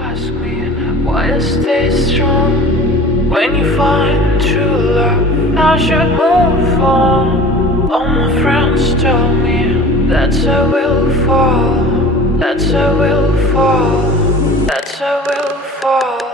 Ask me why I stay strong. When you find true love, I should move on. All my friends tell me that I will fall, that I will fall, that I will fall.